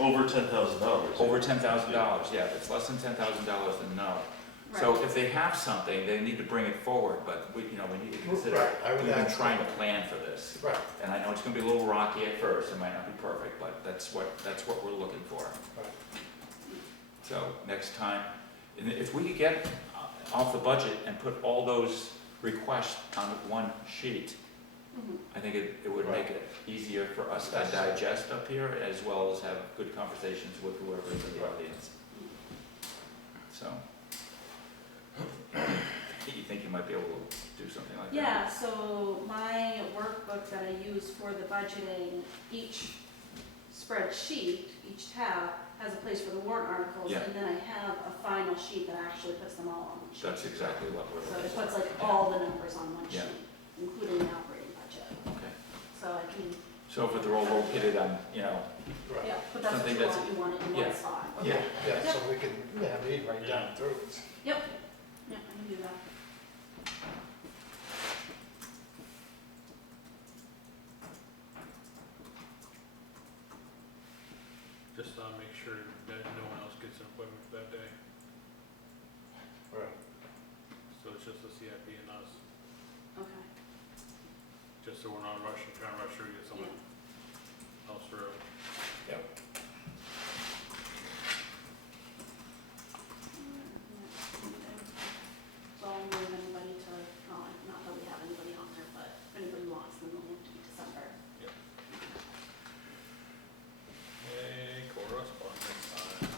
over $10,000. Over $10,000, yeah, if it's less than $10,000, then no. So Right. if they have something, they need to bring it forward, but we need to consider, Right, I would we've been ask trying to them. plan for this. Right, And I know it's gonna be a little rocky at first, it might not be perfect, but that's what we're looking for. right. So next time, and if we could get off the budget and put all those requests on one sheet, Mhm. I think it would make it easier for us to That's- digest up here, as well as have good conversations with whoever is in the audience. So, you think you might be able to do something like that? Yeah, so my workbook that I use for the budgeting, each spreadsheet, each tab has a place for the warrant articles, Yeah. and then I have a final sheet that actually puts them all on one sheet. That's exactly what we're So looking it for. puts like all the numbers on one Yeah. sheet, including the operating budget. Okay, So I can, so if they're all located on, Right. yeah, but that's what Something you want it in yeah. one spot. Yeah. Yeah, so we can, read right down through. Yep, yeah, I can do that. Just make sure that no one else gets an appointment for that day. Right. So it's just the CIP and us, Okay, just so we're not trying to rush through to get someone else through. so I'll move anybody to, not that we have anybody on there, but if anybody wants, then they'll move to December. Hey, correspondence time.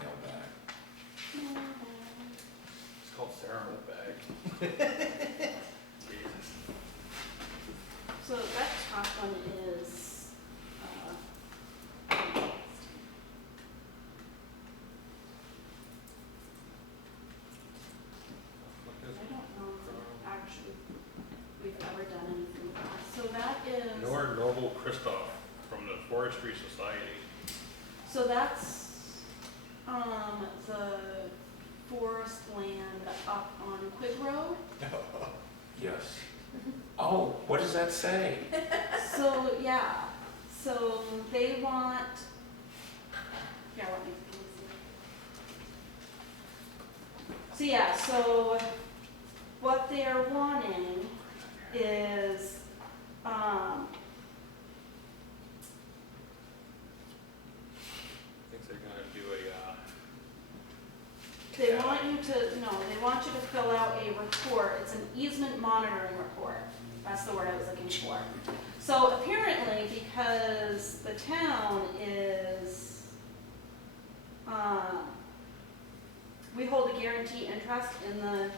mailbag. It's called Sarah in the bag. Jesus. So that top one is, I don't know if actually we've ever done anything with that. So that is, Nor Noble Christoph from the Forestry Society. so that's, the forest land up on Quid Road. Yes. Oh, what does that say? So, yeah, so they want, here, let me see. So, yeah, so what they're wanting is, Thinks they're gonna do they want you to, no, they want you to fill out a report, it's an easement monitoring report, that's the word I was looking for. So apparently, because the town is, we hold a guarantee interest in the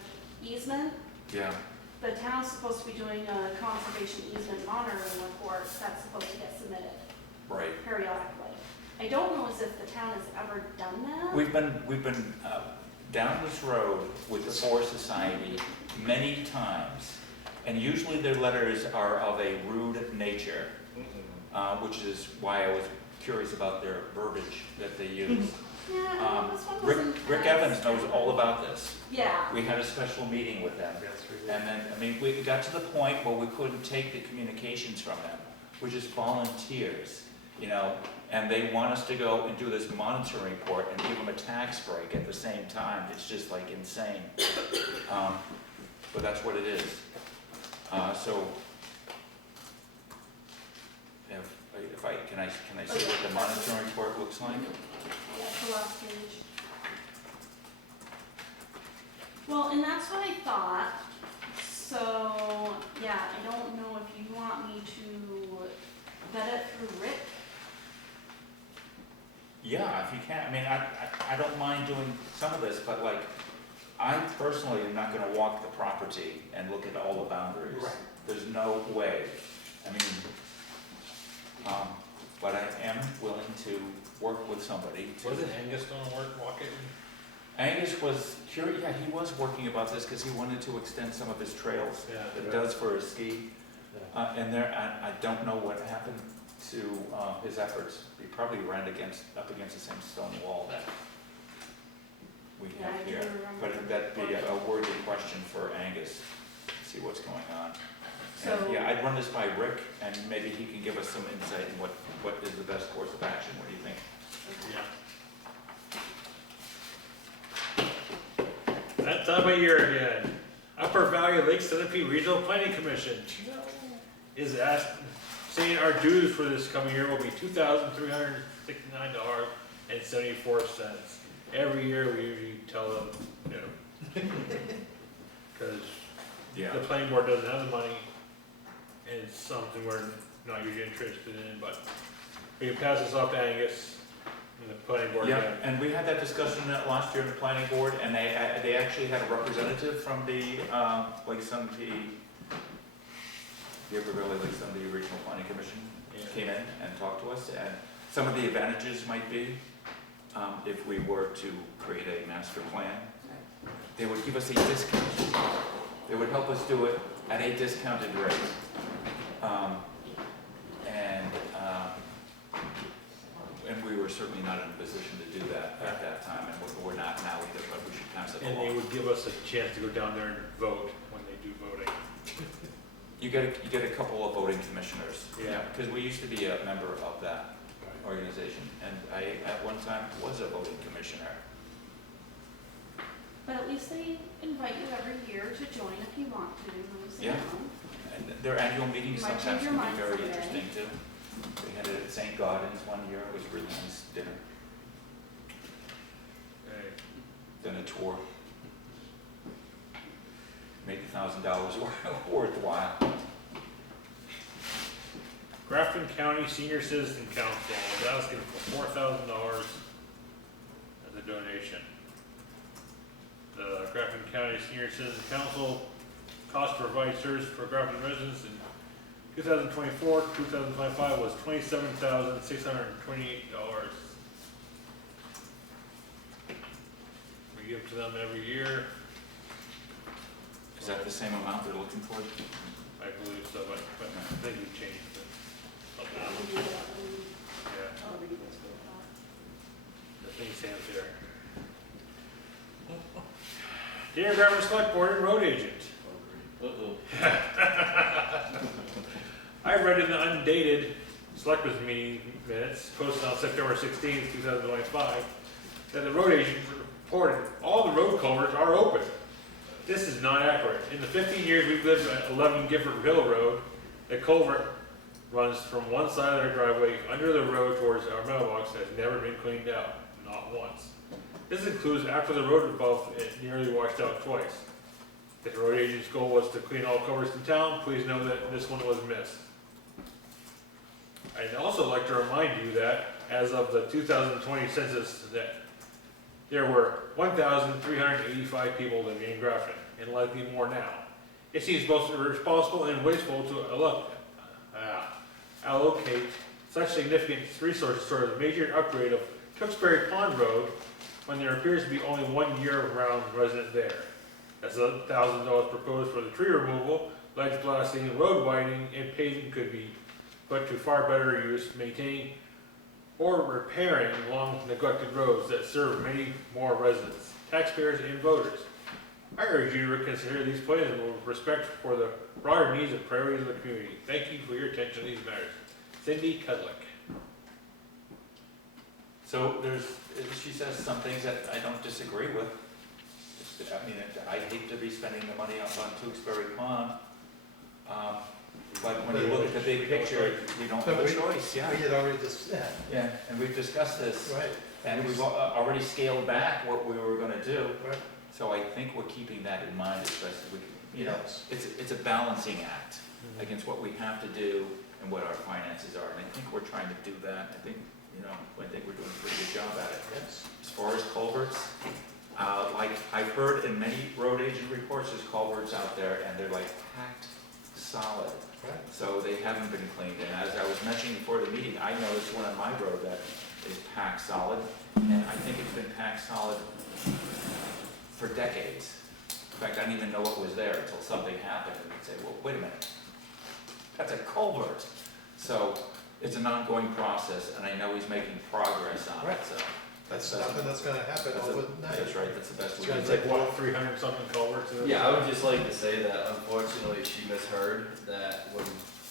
easement, Yeah, the town's supposed to be doing a conservation easement monitoring report that's supposed to get submitted right. periodically. I don't know as if the town has ever done that. We've been down this road with the Forest Society many times, and usually their letters are of a rude nature, which is why I was curious about their verbiage that they use. Yeah, this one wasn't. Rick Evans knows all about this. Yeah, We had a special meeting with them, and then, we got to the point where we couldn't take the communications from them. We're just volunteers, and they want us to go and do this monitoring report and give them a tax break at the same time. It's just like insane. But that's what it is. So, can I see what the monitoring report looks like? that's the last page. Well, and that's what I thought. So, yeah, I don't know if you want me to vet it through Rick. Yeah, if you can. I mean, I don't mind doing some of this, but like, I personally am not gonna walk the property and look at all the boundaries. Right. There's no way. I mean, but I am willing to work with somebody to. Wasn't Angus gonna walk it? Angus was curious, yeah, he was working about this because he wanted to extend some of his trails Yeah. that he does for his ski. And I don't know what happened to his efforts. He probably ran up against the same stone wall that we Yeah, have I do here. remember. But that'd be a worthy question for Angus, to see what's going on. So- And yeah, I'd run this by Rick, and maybe he can give us some insight in what the best course of action. What do you think? Yeah. That time of year again. Upper Valley Lake Centipede Regional Planning Commission is saying our dues for this coming year will be $2,369.74. Every year we usually tell them no. Because the planning board doesn't have the money, and it's something we're not usually interested in, but we can pass this off to Angus and the planning board. Yeah, again. and we had that discussion last year in the planning board, and they actually had a representative from the, Lake Sunapee, the Upper Valley Lake Sunapee Regional Planning Commission came in and talked to us, and some of the advantages might be, if we were to create a master plan, they would give us a discount. They would help us do it at a discounted rate. And we were certainly not in a position to do that at that time, and we're not now either, but we should pass it And along. they would give us a chance to go down there and vote when they do voting. You get a couple of voting commissioners. Yeah. Because we used to be a member of that organization, and I, at one time, was a voting commissioner. But at least they invite you every year to join if you want to, you Yeah. know. And their annual meetings You might sometimes change your can be mind very someday. interesting too. We had it at St. Gaudens one year, it was a really nice dinner, Okay. then a tour. Made $1,000 worthwhile. Grafton County Senior Citizen Council is asking for $4,000 as a donation. The Grafton County Senior Citizen Council cost to provide service for Grafton residents in 2024-2025 was $27,628. We give to them every year. Is that the same amount they're looking for? I believe so, but I think we changed it. Yeah, the thing stands there. Dear Grafton Select Board and Road Agent. I read in the undated Selectmens meeting minutes posted on September 16th, 2025, that the road agent reported all the road culverts are open. This is not accurate. In the 15 years we've lived at 11 Gifford Hill Road, the culvert runs from one side of their driveway under the road towards our mailbox has never been cleaned out, not once. This includes after the road above it nearly washed out twice. If the road agent's goal was to clean all culverts in town, please know that this one was missed. I'd also like to remind you that as of the 2020 census that there were 1,385 people living in Grafton, and likely more now. It seems both irresponsible and wasteful to allocate such significant resources toward the major upgrade of Tewksbury Pond Road when there appears to be only one year-round resident there. That's $1,000 proposed for the tree removal, ledge blasting, road widening, and paving could be put to far better use, maintaining or repairing long neglected roads that serve many more residents, taxpayers, and voters. I urge you to reconsider these plans with respect for the broader needs and priorities of the community. Thank you for your attention to these matters. Cindy Cudlick. So she says some things that I don't disagree with. I mean, I hate to be spending the money up on Tewksbury Pond. But when you look at the big picture, you don't have a choice, yeah. We had already Yeah, and we've discussed this, right. and we've already scaled back what we were gonna do. Right. So I think we're keeping that in mind, especially, you know, Yes. it's a balancing act against what we have to do and what our finances are. And I think we're trying to do that. I think we're doing a pretty good job at it. Yes. As far as culverts, like I've heard in many road agent reports, there's culverts out there and they're like packed solid. Right. So they haven't been cleaned. And as I was mentioning before the meeting, I noticed one on my road that is packed solid. And I think it's been packed solid for decades. In fact, I didn't even know it was there until something happened and I'd say, well, wait a minute. That's a culvert. So it's an ongoing process and I know he's making progress on it, Right. so. That's nothing that's gonna happen overnight. That's right, that's the best It's way to gonna do It's it. like, what, 300 something culverts? Yeah, I would just like to say that unfortunately she misheard that when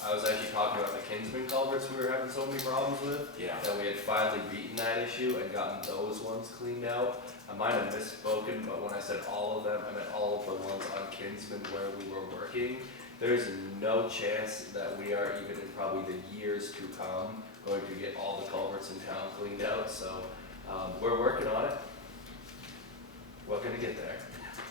I was actually talking about the Kinsman culverts we were having so many problems with. Yeah. That we had finally beaten that issue and gotten those ones cleaned out. I might have misspoken, but when I said all of them, I meant all of the ones on Kinsman where we were working. There's no chance that we are even in probably the years to come going to get all the culverts in town cleaned out, so, we're working on it. We're gonna get there.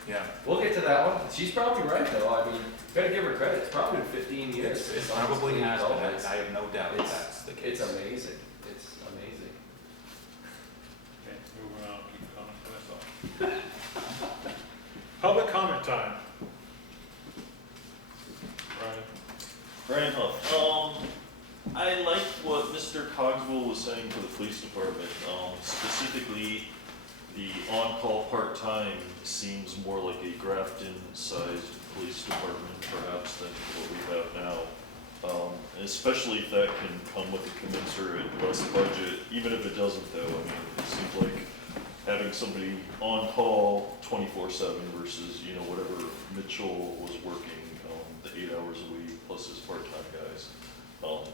Yeah. We'll get to that one. She's probably right though, I mean, gotta give her credit, it's probably been 15 years. It since probably cleaned has, but culverts. I have no doubt It's- that's the case. It's amazing, it's amazing. Okay, moving on, keep comments for myself. Public comment time. Ryan? Brian Huff, I like what Mr. Cogswell was saying for the police department, specifically the on-call part-time seems more like a Grafton-sized police department perhaps than what we have now. Especially if that can come with a commensurate less budget, even if it doesn't though, I mean, it seems like having somebody on call 24/7 versus, you know, whatever Mitchell was working, the 8 hours a week plus his part-time guys.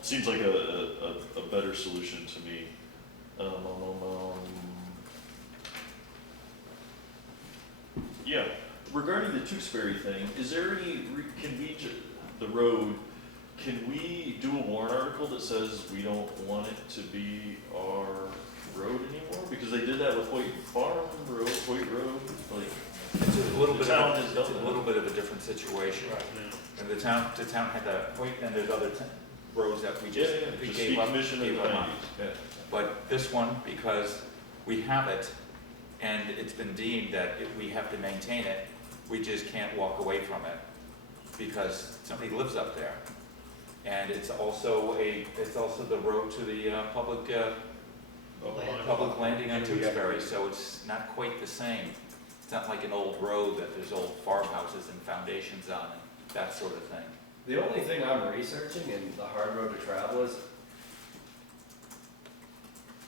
Seems like a better solution to me. Yeah, regarding the Tewksbury thing, is there any, can we, the road, can we do a warrant article that says we don't want it to be our road anymore? Because they did that with Hoyt Farm Road, Hoyt Road, like, It's a little The bit town of, has a- done it's a that. little bit of a different situation. Yeah. And the town had that point, and there's other roads that we just, we just gave up, decommission in gave the them up. 90s, yeah. But this one, because we have it, and it's been deemed that if we have to maintain it, we just can't walk away from it, because somebody lives up there. And it's also the road to the, public landing on Tewksbury, so it's not quite the same. It's not like an old road that there's old farmhouses and foundations on and that sort of thing. The only thing I'm researching in the hard road to travel is,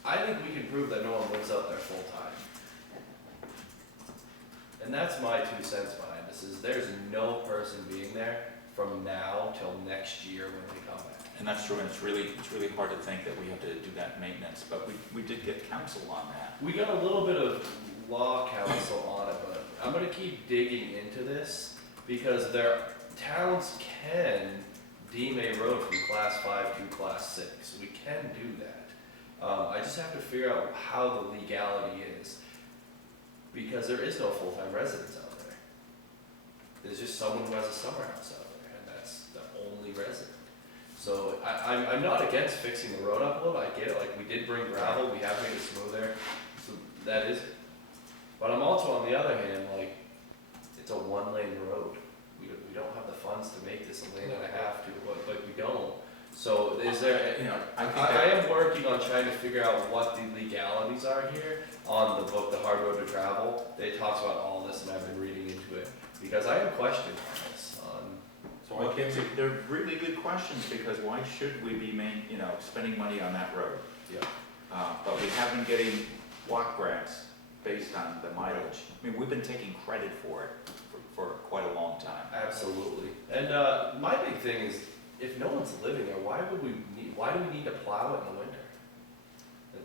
I think we can prove that no one lives out there full time. And that's my 2 cents behind this, is there's no person being there from now till next year when they come back. And that's true, and it's really hard to think that we have to do that maintenance, but we did get counsel on that. We got a little bit of law counsel on it, but I'm gonna keep digging into this, because towns can deem a road from class 5 to class 6. We can do that. I just have to figure out how the legality is, because there is no full-time residents out there. There's just someone who has a summer house out there, and that's the only resident. So I'm not against fixing the road up a little, I get it, like, we did bring gravel, we have made it smoother, so that is. But I'm also, on the other hand, like, it's a 1-lane road. We don't have the funds to make this a lane and a half to, but we don't. So is there, You know, I think I that, am working on trying to figure out what the legalities are here on the book, The Hard Road to Travel. It talks about all this, and I've been reading into it, because I have questions on this, So well, I can't, they're really good questions, because why should we be spending money on that road? yeah. But we have been getting block grants based on the mileage. I mean, we've been taking credit for it for quite a long time. Absolutely. And my big thing is, if no one's living there, why do we need to plow it in the winter?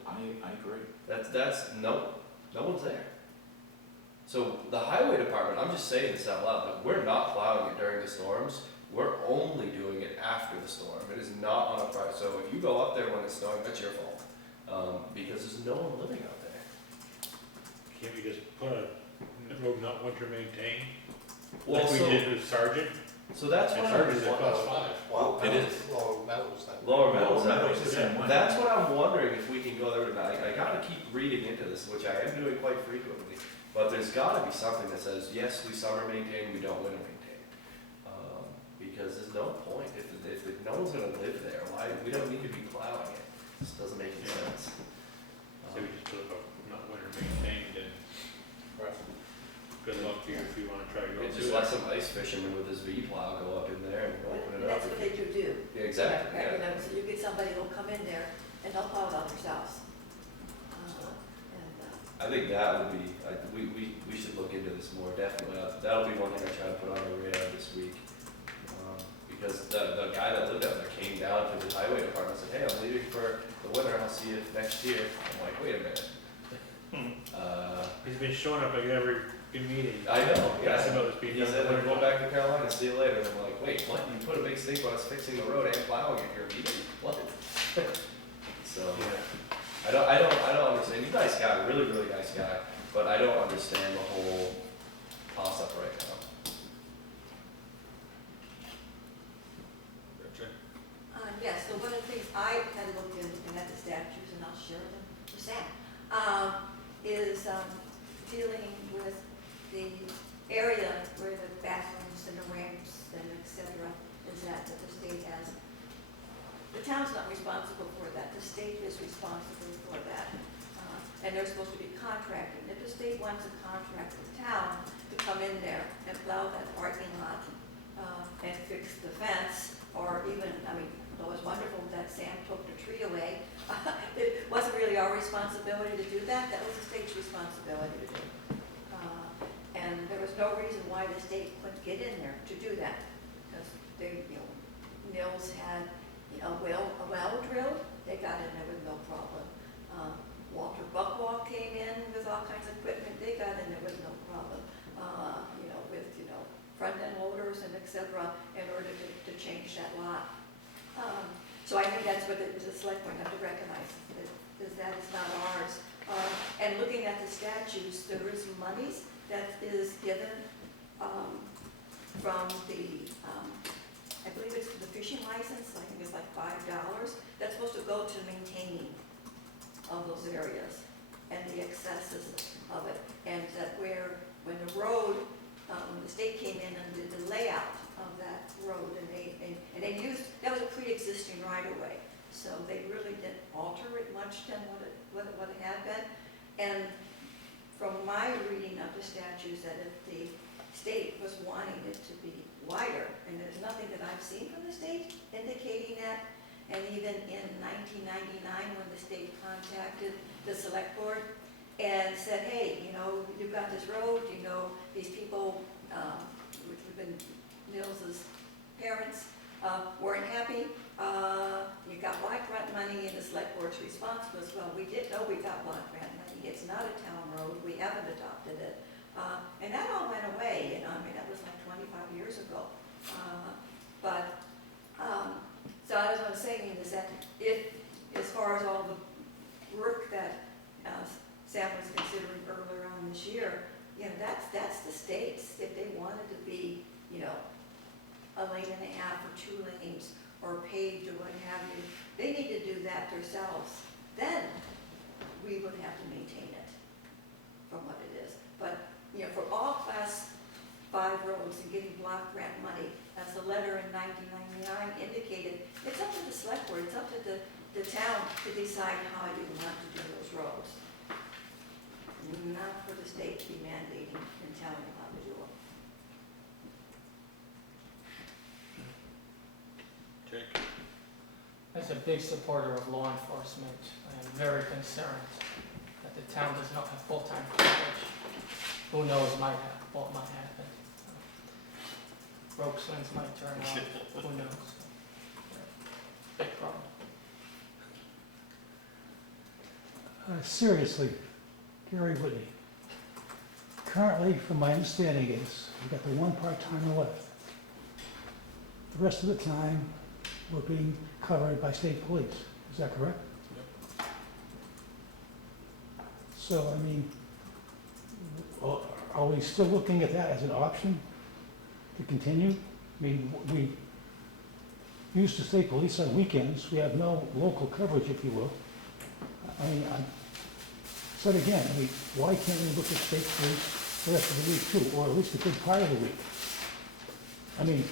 I agree. That's no one's there. So the highway department, I'm just saying this out loud, but we're not plowing it during the storms. We're only doing it after the storm. It is not on a price. So if you go up there when it's snowing, that's your fault, because there's no one living out there. can't we just put a road not winter maintained? Well, Like we so- did with Sergeant? So that's And what Sergeant's at I'm class 5. Well, It is. Lower Meadows then. Lower Meadows. Lower Meadows is the same way. That's what I'm wondering, if we can go there tonight. I gotta keep reading into this, which I am doing quite frequently. But there's gotta be something that says, yes, we summer maintain, we don't winter maintain. Because there's no point, if no one's gonna live there, we don't need to be plowing it. This doesn't make any sense. So we just put a not winter maintained and good luck to you if you wanna try to go It's do just that. like some ice fisherman with his V-plow go up in there and open it up. That's what they do. Yeah, exactly, Right, yeah. you know, so you get somebody who'll come in there and they'll plow it out themselves. I think that would be, we should look into this more, definitely. That'll be one thing I try to put on the radar this week. Because the guy that lived out there came down to the highway department and said, hey, I'm leaving for the winter, I'll see you next year. I'm like, wait a minute. He's been showing up like every meeting. I know, yeah. Asking about this being He done. said, I'm going back to Carolina, see you later. And I'm like, wait, what? You put a big stink on us fixing the road and plowing it here, meeting? What? So, Yeah. I don't understand. You nice guy, really, really nice guy, but I don't understand the whole toss up right now. Yes, so one of the things I had looked into, and at the statutes, and I'll share them with Sam, is dealing with the area where the bathrooms and the ramps and et cetera is at, that the state has. The town's not responsible for that, the state is responsible for that. And they're supposed to be contracting. If the state wants to contract the town to come in there and plow that parking lot and fix the fence, or even, I mean, although it was wonderful that Sam took the tree away, it wasn't really our responsibility to do that, that was the state's responsibility to do. And there was no reason why the state couldn't get in there to do that, because they, Nils had, a well drilled, they got in there with no problem. Walter Buckwalk came in with all kinds of equipment, they got in there with no problem. With, front end loaders and et cetera, in order to change that lot. So I think that's what the selectmen have to recognize, that is not ours. And looking at the statutes, there is monies that is given from the, I believe it's for the fishing license, I think it's like $5, that's supposed to go to maintaining of those areas and the excesses of it. And that when the road, when the state came in and did the layout of that road, and they used, that was a pre-existing right-of-way, so they really didn't alter it much than what it had been. And from my reading of the statutes, that if the state was wanting it to be wider, and there's nothing that I've seen from the state indicating that, and even in 1999, when the state contacted the select board and said, hey, you've got this road, these people, which have been Nils's parents, weren't happy. You got block grant money, and the select board's response was, well, we did know we got block grant money. It's not a town road. We haven't adopted it. And that all went away, that was like 25 years ago. So I was saying is that if, as far as all the work that Sam was considering earlier on this year, that's the state's. If they wanted to be, a lane and a half or 2 lanes or paved or what have you, they need to do that themselves. Then we would have to maintain it from what it is. But, for all class 5 roads and getting block grant money, as the letter in 1999 indicated, it's up to the select board, it's up to the town to decide how you want to do those roads. Not for the state to be mandating and telling them how to do them. Jake? As a big supporter of law enforcement, I am very concerned that the town does not have full-time coverage. Who knows what might happen. Rope swings might turn out, who knows? Big problem. Seriously, Gary Whitney. Currently, from my understanding is, we've got the one part-timer left. The rest of the time, we're being covered by state police. Is that correct? Yep. So, are we still looking at that as an option to continue? We use the state police on weekends. We have no local coverage, if you will. I said again, why can't we look at state police the rest of the week too, or at least a good part of the week?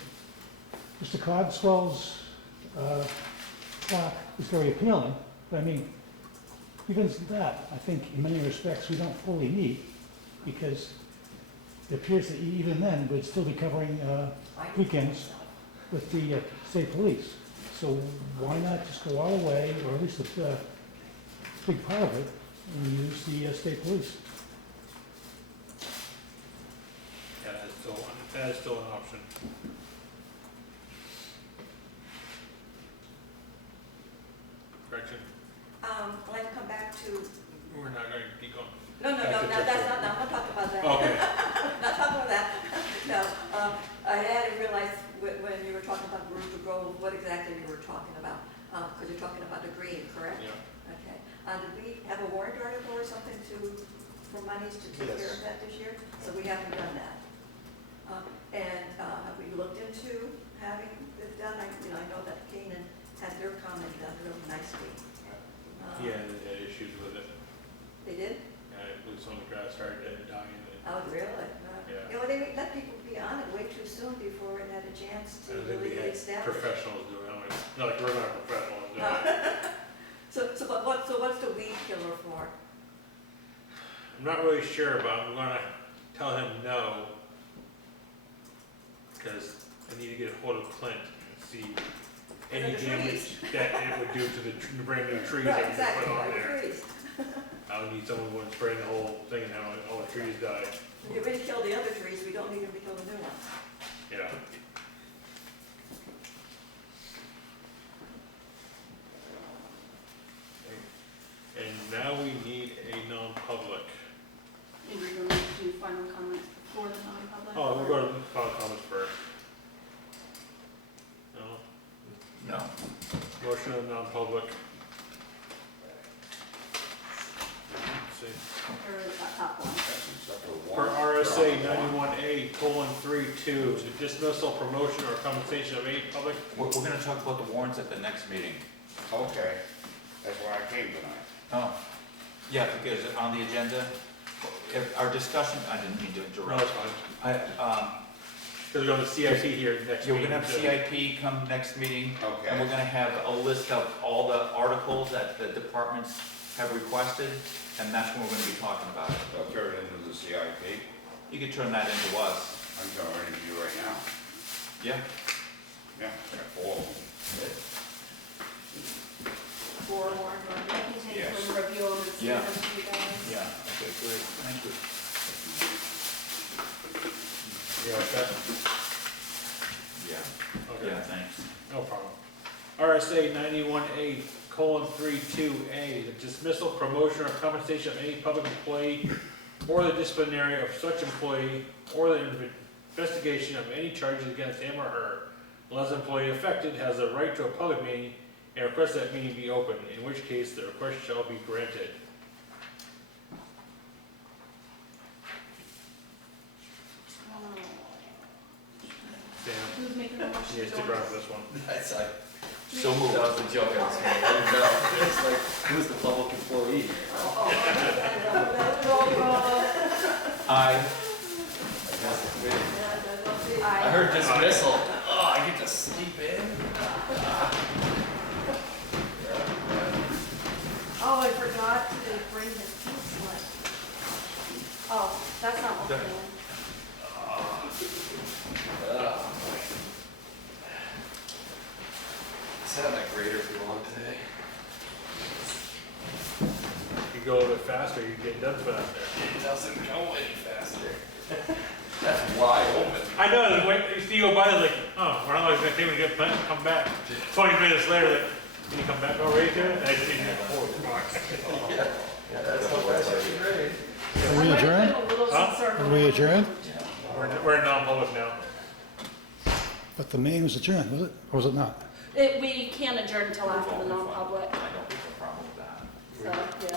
Mr. Cogswell's talk is very appealing, but even that, I think in many respects we don't fully need, because it appears that even then we'd still be covering weekends with the state police. So why not just go all the way, or at least a big part of it, and use the state police? Yeah, that is still an option. correction? I'd like to come back to, We're not going to keep going. no, Back to that's not, no, I'm not talking about that. Okay. Not talking about that. No, I hadn't realized when you were talking about Rooster Grove, what exactly you were talking about. Because you're talking about the green, correct? Yeah. Okay. Did we have a warrant article or something for monies to take care of that this year? So we haven't done that. And have we looked into having it done? I know that Canaan had their comment done real nicely. Yeah, and they had issues with it. They did? I believe some of the grass started dying. Oh, really? Yeah. Well, they let people be on it way too soon before it had a chance I to don't think really we get had established. professionals doing it. Not like we're not professionals doing it. So what's the weed killer for? I'm not really sure, but I'm gonna tell him no. Because I need to get a hold of Clint and see any the damage that it would do to the brand new trees Right, that we exactly, put on like there. trees. I'll need someone who would spray the whole thing and have all the trees die. We already killed the other trees, we don't need them to kill the new ones. Yeah. And now we need a non-public. And we're going to do final comments before the non-public? Oh, we'll go to final comments first. No? No. Motion of non-public. Let's see. Or that top one? Per RSA 91A:32, the dismissal, promotion, or compensation of any public. We're gonna talk about the warrants at the next meeting. Okay, that's why I came tonight. Oh, yeah, because on the agenda, if our discussion, I didn't mean to No, interrupt. it's fine. I, Because we're going to CIP here next yeah, we're meeting. gonna have CIP come next meeting, and we're Okay, gonna have a list of all the articles that the departments have requested, and that's when we're gonna be talking about it. so turn it into the CIP. You could turn that into us. I'm going to interview right now. Yeah. Yeah, I got 4 of them. For warrant, I can take Yes. a review of it, Yeah. send them to you guys. Yeah, okay, great, thank you. Yeah, okay. Yeah, Okay. yeah, thanks. No problem. RSA 91A:32A, the dismissal, promotion, or compensation of any public employee or the disciplinary of such employee or the investigation of any charges against him or her, unless the employee affected has a right to a public meeting and request that meeting be open, in which case the request shall be granted. Sam, Who's making the motion? you need to stick around for this one. That's like, So that moved. was the joke I was making. I didn't know. It's like, who's the public employee? Aye. I heard dismissal. Oh, I get to sleep in? Oh, I forgot to bring his pink slip. Oh, that's not what we're doing. Sat in that grader too long today. If you go a little bit faster, you get done faster. It doesn't go any faster. That's wide open. I know, the way, you go by, like, oh, we're not like, gonna take me to get back, come back. 20 minutes later, like, can you come back already to it? And I didn't even, oh, fuck. Yeah, that's how fast I can grade. Are we adjourned? I might have been a little Huh? concerned. Are we adjourned? We're in non-public now. But the meeting was adjourned, was it? Or was it not? We can't adjourn until after the non-public.